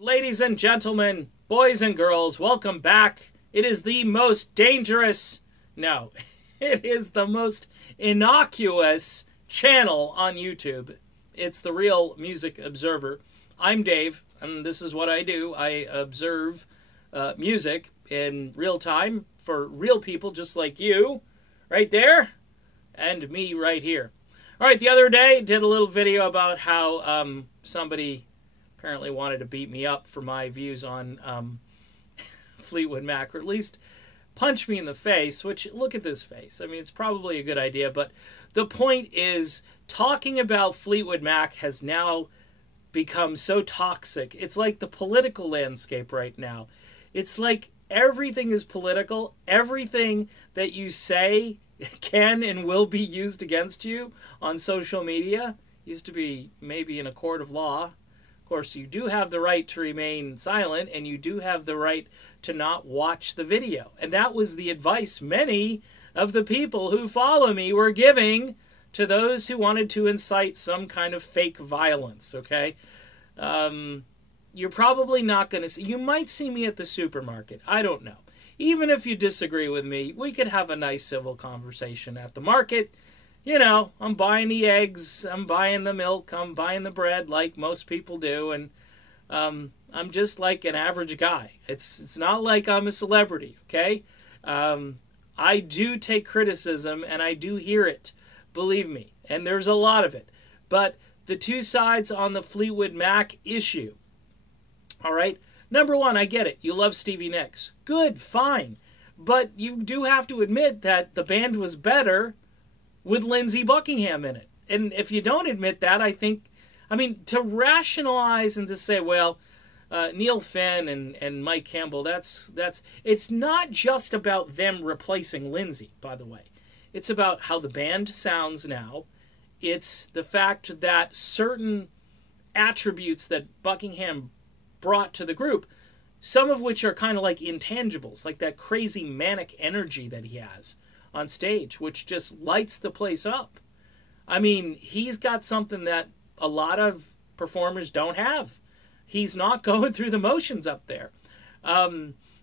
Ladies and gentlemen, boys and girls, welcome back. It is the most dangerous, no, it is the most innocuous channel on YouTube. It's The Real Music Observer. I'm Dave, and this is what I do. I observe music in real time for real people just like you, right there, and me right here. All right, the other day, did a little video about how somebody apparently wanted to beat me up for my views on Fleetwood Mac, or at least punch me in the face, which, look at this face. I mean, it's probably a good idea, but the point is, talking about Fleetwood Mac has now become so toxic. It's like the political landscape right now. It's like everything is political. Everything that you say can and will be used against you on social media. Used to be maybe in a court of law. Of course, you do have the right to remain silent, and you do have the right to not watch the video. And that was the advice many of the people who follow me were giving to those who wanted to incite some kind of fake violence, okay? You're probably not going to see... You might see me at the supermarket. I don't know. Even if you disagree with me, we could have a nice civil conversation at the market. You know, I'm buying the eggs, I'm buying the milk, I'm buying the bread like most people do, and I'm just like an average guy. It's not like I'm a celebrity, okay? I do take criticism, and I do hear it, believe me, and there's a lot of it. But the two sides on the Fleetwood Mac issue, all right? Number one, I get it. You love Stevie Nicks. Good, fine. But you do have to admit that the band was better with Lindsey Buckingham in it. And if you don't admit that, I mean, to rationalize and to say, well, Neil Finn and Mike Campbell, it's not just about them replacing Lindsey, by the way. It's about how the band sounds now. It's the fact that certain attributes that Buckingham brought to the group, some of which are kind of like intangibles, like that crazy manic energy that he has on stage, which just lights the place up. I mean, he's got something that a lot of performers don't have. He's not going through the motions up there.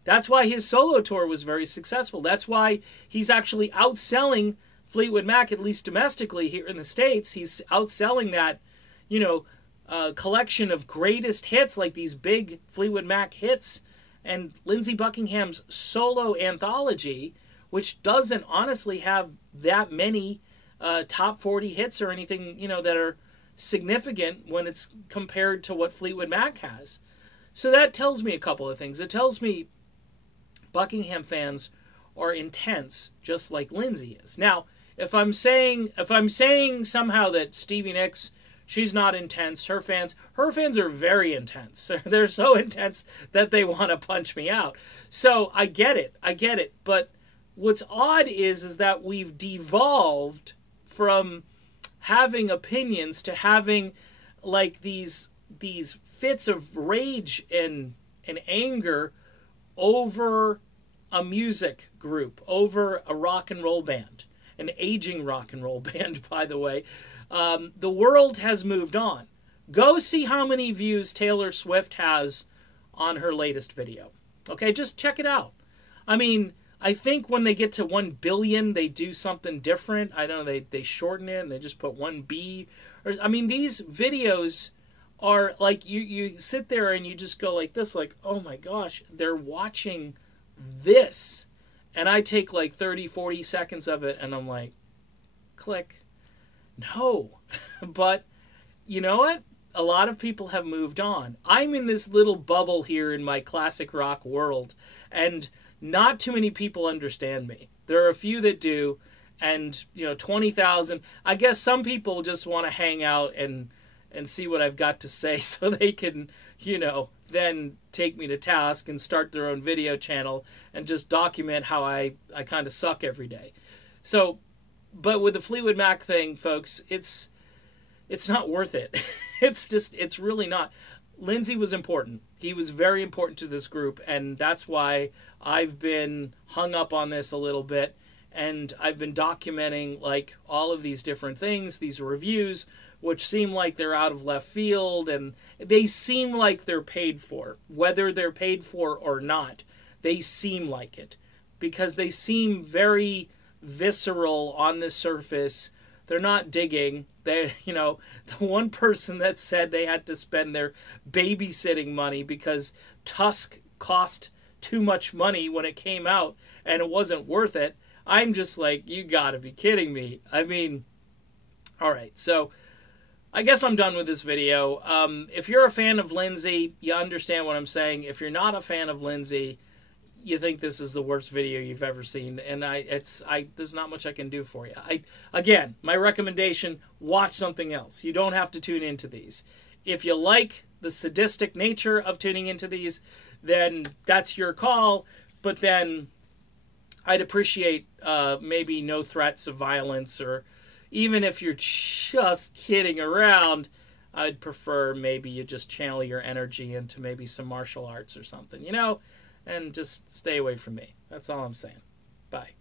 That's why his solo tour was very successful. That's why he's actually outselling Fleetwood Mac, at least domestically here in the States. He's outselling that, collection of greatest hits, like these big Fleetwood Mac hits, and Lindsey Buckingham's solo anthology, which doesn't honestly have that many top 40 hits or anything, that are significant when it's compared to what Fleetwood Mac has. So that tells me a couple of things. It tells me Buckingham fans are intense, just like Lindsey is. Now, if I'm saying somehow that Stevie Nicks, she's not intense, her fans are very intense. They're so intense that they want to punch me out. So I get it. But what's odd is that we've devolved from having opinions to having like these fits of rage and anger over a music group, over a rock and roll band, an aging rock and roll band, by the way. The world has moved on. Go see how many views Taylor Swift has on her latest video. Okay, just check it out. I mean, I think when they get to 1 billion, they do something different. I don't know, they shorten it and they just put 1B. I mean, these videos are like, you sit there and you just go like this, like, oh my gosh, they're watching this. And I take like 30, 40 seconds of it and I'm like, click. No. But you know what? A lot of people have moved on. I'm in this little bubble here in my classic rock world, and not too many people understand me. There are a few that do, and 20,000. I guess some people just want to hang out and see what I've got to say so they can, then take me to task and start their own video channel and just document how I kind of suck every day. So, but with the Fleetwood Mac thing, folks, it's not worth it. It's really not. Lindsey was important. He was very important to this group, and that's why I've been hung up on this a little bit, and I've been documenting like all of these different things, these reviews, which seem like they're out of left field, and they seem like they're paid for. Whether they're paid for or not, they seem like it, because they seem very visceral on the surface. They're not digging. They, the one person that said they had to spend their babysitting money because Tusk cost too much money when it came out and it wasn't worth it. I'm just like, you gotta be kidding me. I mean, all right, so I guess I'm done with this video. If you're a fan of Lindsay, you understand what I'm saying. If you're not a fan of Lindsay, you think this is the worst video you've ever seen, and there's not much I can do for you. Again, my recommendation, watch something else. You don't have to tune into these. If you like the sadistic nature of tuning into these, then that's your call, but then I'd appreciate maybe no threats of violence, or even if you're just kidding around, I'd prefer maybe you just channel your energy into maybe some martial arts or something, and just stay away from me. That's all I'm saying. Bye.